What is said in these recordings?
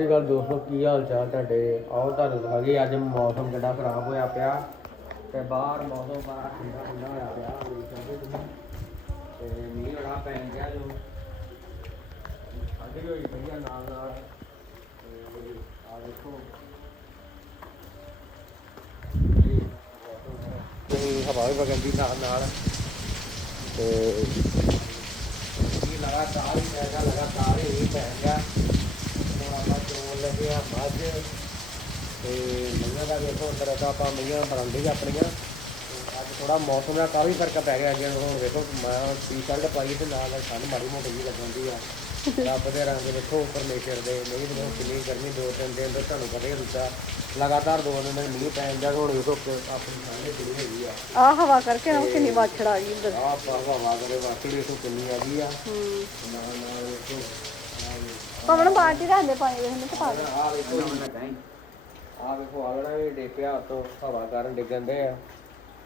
ਸਤਿ ਸ਼੍ਰੀ ਦੋਸਤੋ, ਕੀ ਹਾਲ ਚਾਲ ਤੁਹਾਡੇ? ਆਓ ਤੁਹਾਨੂੰ ਦਿਖਾਈਏ, ਅੱਜ ਮੌਸਮ ਕਿੰਨਾ ਖਰਾਬ ਹੋਇਆ ਪਿਆ ਤੇ ਬਾਹਰ ਮੌਸਮ ਬੜਾ ਠੰਡਾ ਠੰਡਾ ਹੋਇਆ ਪਿਆ। ਵੇਖ ਸਕਦੇ ਤੁਸੀਂ? ਤੇ ਮੀਂਹ ਬੜਾ ਪੈਣ ਗਿਆ ਜੋ। ਠੰਡ ਵੀ ਹੋਈ ਪਈ ਆ ਨਾਲ ਨਾਲ। ਤੇ ਆ ਦੇਖੋ। ਤੇ ਹਵਾ ਵੀ ਵਗਦੀ ਨਾਲ ਨਾਲ। ਤੇ ਇਹ ਲਗਾਤਾਰ ਹੀ ਪੈ ਗਿਆ ਲਗਾਤਾਰ ਹੀ ਪੈ ਗਿਆ ਹੁਣ ਆਪਾਂ ਚੋਣ ਲੱਗੇ ਆ ਮੱਝ ਤੇ ਮਈਆਂ ਦਾ ਵੇਖੋ ਅੰਦਰ ਤਾਂ ਆਪਾਂ ਮਈਆਂ ਬਰਾਂਡੇ ਆਪਣੀਆਂ। ਅੱਜ ਥੋੜਾ ਮੌਸਮ ਦਾ ਕਾਫੀ ਫ਼ਰਕ ਪੈ ਗਿਆ ਅੱਗੇ ਹੁਣ ਵੇਖੋ ਮੈਂ ਟੀ-ਸ਼ਰਟ ਪਾਈ ਤੇ ਨਾਲ ਠੰਡ ਮਾੜੀ ਮੋਟੀ ਜਿਹੀ ਲੱਗਦੀ ਆ। ਰੱਬ ਦੇ ਰੰਗ ਵੇਖੋ ਪਰਮੇਸ਼ਰ ਦੇ। ਨਹੀਂ ਦੇਖੋ ਕਿੰਨੀ ਗਰਮੀ ਦੋ ਤਿੰਨ ਦਿਨ ਤੋਂ ਤੁਹਾਨੂੰ ਪਤਾ ਹੀ ਹੁੰਦਾ ਲਗਾਤਾਰ ਦੋ ਦਿਨ ਮੀਂਹ ਪੈਣ ਦਾ ਹੁਣ ਵੇਖੋ ਆਪਣੀ ਠੰਡ ਕਿੰਨੀ ਹੈਗੀ ਆ। ਆ ਹਵਾ ਕਰਕੇ ਨਾ ਕਿੰਨੀ ਵਾਛੜ ਆ ਗਈ ਇੱਧਰ। ਆਹ ਹਵਾ ਕਰੇ ਵਾਕਈ ਵੇਖੋ ਕਿੰਨੀ ਆ ਗਈ ਆ। ਹੂੰ। ਨਾਲ ਨਾਲ ਵੇਖੋ ਪਵਨ ਬਾਲਟੀ ਰੱਖਦੇ ਪਾਣੀ ਦੇ ਤੇ ਪਾ ਦੇ। ਆ ਵੇਖੋ ਆ ਵੇਖੋ ਆਲਣਾ ਵੀ ਡੇਪਿਆ ਤੋਂ ਹਵਾ ਕਾਰਨ ਡਿੱਗਣ ਦੇ ਆ।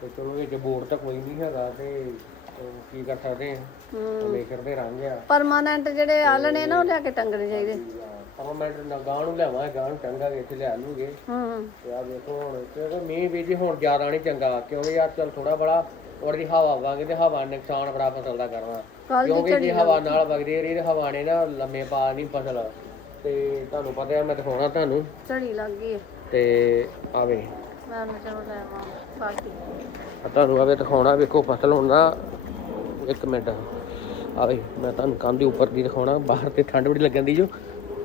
ਤੇ ਚਲੋ ਵਿੱਚ ਬੋਰਡ ਤਾਂ ਕੋਈ ਨਹੀਂ ਹੈਗਾ ਤੇ ਉਹ ਕੀ ਕਰ ਸਕਦੇ ਆ? ਹੂੰ। ਮੇਕਰ ਦੇ ਰੰਗ ਆ। ਪਰਮਾਨੈਂਟ ਜਿਹੜੇ ਆਲਣੇ ਨਾ ਉਹ ਲਿਆ ਕੇ ਟੰਗਣੇ ਚਾਹੀਦੇ। ਪਰਮਾਨੈਂਟ ਨਾ ਗਾਂ ਨੂੰ ਲਿਆਵਾਂ ਗਾਂ ਨੂੰ ਚੰਗਾ ਕੇ ਇੱਥੇ ਲਿਆ ਲੂਗੇ। ਹੂੰ। ਤੇ ਆ ਵੇਖੋ ਹੁਣ ਕਿਉਂਕਿ ਮੀਂਹ ਵੀ ਜੀ ਹੁਣ ਜ਼ਿਆਦਾ ਨਹੀਂ ਚੰਗਾ ਕਿਉਂਕਿ ਯਾਰ ਚਲ ਥੋੜਾ ਬੜਾ ਉਹਦੀ ਹਵਾ ਵਾਂਗੇ ਤੇ ਹਵਾ ਨੇ ਨੁਕਸਾਨ ਬੜਾ ਫਸਲ ਦਾ ਕਰਨਾ। ਕਿਉਂਕਿ ਜੇ ਹਵਾ ਨਾਲ ਵਗਦੀ ਰਹੀ ਤੇ ਹਵਾ ਨੇ ਨਾ ਲੰਮੇ ਪਾ ਨਹੀਂ ਫਸਲ। ਤੇ ਤੁਹਾਨੂੰ ਪਤਾ ਹੈ ਮੈਂ ਦਿਖਾਉਣਾ ਤੁਹਾਨੂੰ। ਝੜੀ ਲੱਗ ਗਈ ਹੈ। ਤੇ ਆਵੇ ਮੈਂ ਨਾ ਚਲੋ ਲੈ ਆਵਾਂ ਆ ਤੁਹਾਨੂੰ ਆਵੇ ਦਿਖਾਉਣਾ ਵੇਖੋ ਫਸਲ ਹੁੰਦਾ ਇੱਕ ਮਿੰਟ। ਆਵੇ ਮੈਂ ਤੁਹਾਨੂੰ ਕੰਨ ਦੇ ਉੱਪਰ ਦੀ ਦਿਖਾਉਣਾ ਬਾਹਰ ਤੇ ਠੰਡ ਬੜੀ ਲੱਗਣ ਦੀ ਜੋ।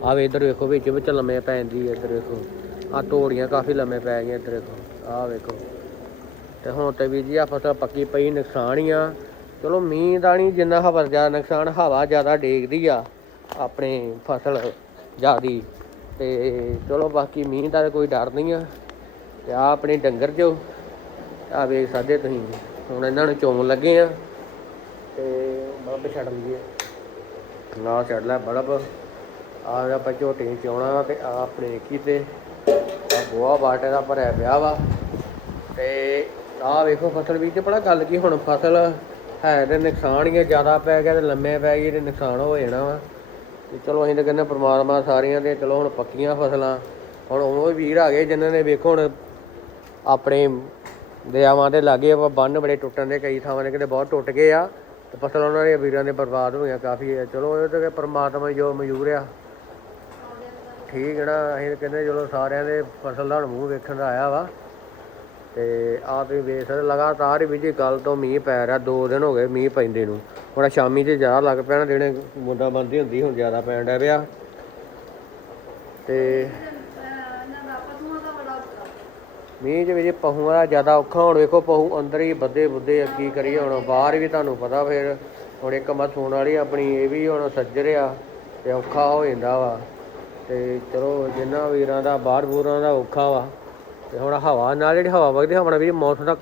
ਆਵੇ ਇੱਧਰ ਵੇਖੋ ਵਿੱਚ ਵਿੱਚ ਲੰਮੇ ਪੈਂਦੀ ਹੈ ਇੱਧਰ ਵੇਖੋ। ਆ ਤੋੜੀਆਂ ਕਾਫੀ ਲੰਮੇ ਪੈ ਗਈਆਂ ਇੱਧਰ ਵੇਖੋ। ਆਹ ਵੇਖੋ। ਤੇ ਹੁਣ ਤੇ ਵੀ ਜੀ ਆ ਫਸਲ ਪੱਕੀ ਪਈ ਨੁਕਸਾਨ ਹੀ ਆ। ਚਲੋ ਮੀਂਹ ਦਾ ਨਹੀਂ ਜਿੰਨਾ ਹਵਾ ਜ਼ਿਆਦਾ ਨੁਕਸਾਨ, ਹਵਾ ਜ਼ਿਆਦਾ ਡੇਗਦੀ ਆ ਆਪਣੇ ਫਸਲ ਜ਼ਿਆਦੀ। ਤੇ ਚਲੋ ਬਾਕੀ ਮੀਂਹ ਦਾ ਕੋਈ ਡਰ ਨਹੀਂ ਆ। ਤੇ ਆ ਆਪਣੇ ਡੰਗਰ ਜੋ ਆ ਵੇਖ ਸਕਦੇ ਤੁਸੀਂ। ਹੁਣ ਇਹਨਾਂ ਨੂੰ ਚੋਣ ਲੱਗੇ ਆ। ਤੇ ਬਲਬ ਛੱਡ ਲਈਏ। ਨਾ ਛੱਡ ਲੈ ਬਲਬ ਆ ਆਪਾਂ ਝੋਟੀ ਝੋਟੇ ਚੋਣਾ ਤੇ ਆ ਆਪਣੇ ਕੀਤੇ। ਆ ਗੋਆ ਬਾਟੇ ਦਾ ਭਰਿਆ ਪਿਆ ਵਾ। ਤੇ ਆ ਵੇਖੋ ਫਸਲ ਵੀ ਤੇ ਬੜਾ ਗੱਲ ਕੀ, ਹੁਣ ਫਸਲ ਹੈ ਤੇ ਨੁਕਸਾਨ ਹੀ ਜ਼ਿਆਦਾ ਪੈ ਗਿਆ ਤੇ ਲੰਮੇ ਪੈ ਗਈ ਤੇ ਨੁਕਸਾਨ ਹੋ ਜਾਣਾ ਵਾ। ਤੇ ਚਲੋ ਅਸੀਂ ਤਾਂ ਕਹਿੰਦੇ ਪਰਮਾਤਮਾ ਸਾਰੀਆਂ ਦੇ, ਚਲੋ ਹੁਣ ਪੱਕੀਆਂ ਫਸਲਾਂ। ਹੁਣ ਉਹ ਵੀਰ ਆ ਗਏ ਜਿਨ੍ਹਾਂ ਨੇ ਵੇਖੋ ਹੁਣ ਆਪਣੇ ਦਰਿਆਵਾਂ ਦੇ ਲਾਗੇ ਬੰਨ ਬੜੇ ਟੁੱਟਣ ਦੇ, ਕਈ ਥਾਵਾਂ ਦੇ ਕਿਤੇ ਬਹੁਤ ਟੁੱਟ ਗਏ ਆ। ਤੇ ਫਸਲ ਉਹਨਾਂ ਦੇ ਵੀਰਾਂ ਦੇ ਬਰਬਾਦ ਹੋਈਆਂ ਕਾਫੀ ਆ। ਚਲੋ ਇਹ ਤਾਂ ਕਿ ਪ੍ਰਮਾਤਮਾ ਜੋ ਮਜ਼ੂਰ ਆ ਠੀਕ ਹੈ ਨਾ ਅਸੀਂ ਤਾਂ ਕਹਿੰਦੇ ਚਲੋ ਸਾਰਿਆਂ ਦੇ ਫਸਲ ਦਾ ਮੂੰਹ ਵੇਖਣ ਦਾ ਆਇਆ ਵਾ, ਤੇ ਆਪ ਤੁਸੀਂ ਵੇਖ ਸਕਦੇ, ਲਗਾਤਾਰ ਵੀ ਜੀ ਕੱਲ ਤੋਂ ਮੀਂਹ ਪੈ ਰਿਹਾ, ਦੋ ਦਿਨ ਹੋ ਗਏ ਮੀਂਹ ਪੈਂਦੇ ਨੂੰ। ਹੁਣ ਸ਼ਾਮੀ ਤੇ ਜ਼ਿਆਦਾ ਲੱਗ ਪੈਣਾ, ਦਿਨੇ ਮੁੰਡਾ ਬੰਦੀ ਹੁੰਦੀ, ਹੁਣ ਜ਼ਿਆਦਾ ਪੈਣ ਡਿਆ ਪਿਆ। ਤੇ ਮੀਂਹ ਦੇ ਵਿੱਚ ਪਹੂਆਂ ਦਾ ਜ਼ਿਆਦਾ ਔਖਾ, ਹੁਣ ਵੇਖੋ ਪਹੂ ਅੰਦਰ ਹੀ ਬੱਦੇ ਬੁੱਦੇ ਆ, ਕੀ ਕਰੀਏ ਹੁਣ, ਬਾਹਰ ਵੀ ਤੁਹਾਨੂੰ ਪਤਾ ਫਿਰ, ਹੁਣ ਇੱਕ ਮਤ ਸੂਣ ਵਾਲੀ ਆਪਣੀ, ਇਹ ਵੀ ਹੁਣ ਸੱਜਰ ਆ ਤੇ ਔਖਾ ਹੋ ਜਾਂਦਾ ਵਾ। ਤੇ ਚਲੋ ਜਿੰਨਾ ਵੀਰਾਂ ਦਾ, ਬਾਹਰ ਬੂਰਾਂ ਦਾ ਔਖਾ ਵਾ, ਤੇ ਹੁਣ ਹਵਾ, ਨਾਲ ਜਿਹੜੀ ਹਵਾ ਵਗਦੀ ਹਵਾ ਨਾਲ ਵੀ ਮੌਸਮ ਦਾ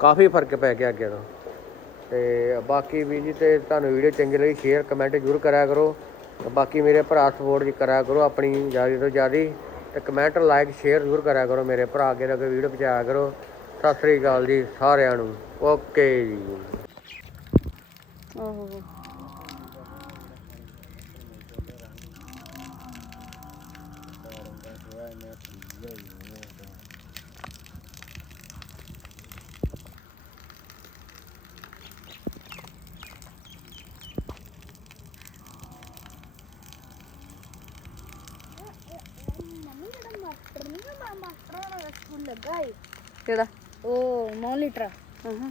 ਕਾਫੀ ਫ਼ਰਕ ਪੈ ਗਿਆ ਅੱਗੇ ਤੋਂ। ਤੇ ਬਾਕੀ ਵੀ ਜੀ ਤੇ ਤੁਹਾਨੂੰ ਵੀਡੀਓ ਚੰਗੀ ਲੱਗੀ ਸ਼ੇਅਰ ਕਮੈਂਟ ਜ਼ਰੂਰ ਕਰਿਆ ਕਰੋ। ਬਾਕੀ ਮੇਰੇ ਭਰਾ ਸਪੋਰਟ ਜੀ ਕਰਿਆ ਕਰੋ, ਆਪਣੀ ਜ਼ਿਆਦਾ ਤੋਂ ਜਿਆਦੀ। ਤੇ ਕਮੈਂਟ ਲਾਈਕ ਸ਼ੇਅਰ ਜ਼ਰੂਰ ਕਰਿਆ ਕਰੋ ਮੇਰੇ ਭਰਾ, ਅੱਗੇ ਤੱਕ ਵੀਡੀਓ ਪਹੁੰਚਾਇਆ ਕਰੋ। ਸਤਿ ਸ੍ਰੀ ਅਕਾਲ ਜੀ ਸਾਰਿਆਂ ਨੂੰ। ਓਕੇ ਜੀ। ਓਹੋ। ਮੰਮੀ ਜਿਹੜਾ ਮਾਸਟਰ ਨਹੀਂ ਨਾ ਮਾਸਟਰ ਵਾਲਾ ਸਕੂਲ ਲੱਗਾ ਏ ਕਿਹੜਾ ਉਹ ਮੋਨੀਟਰ ਹਾਂ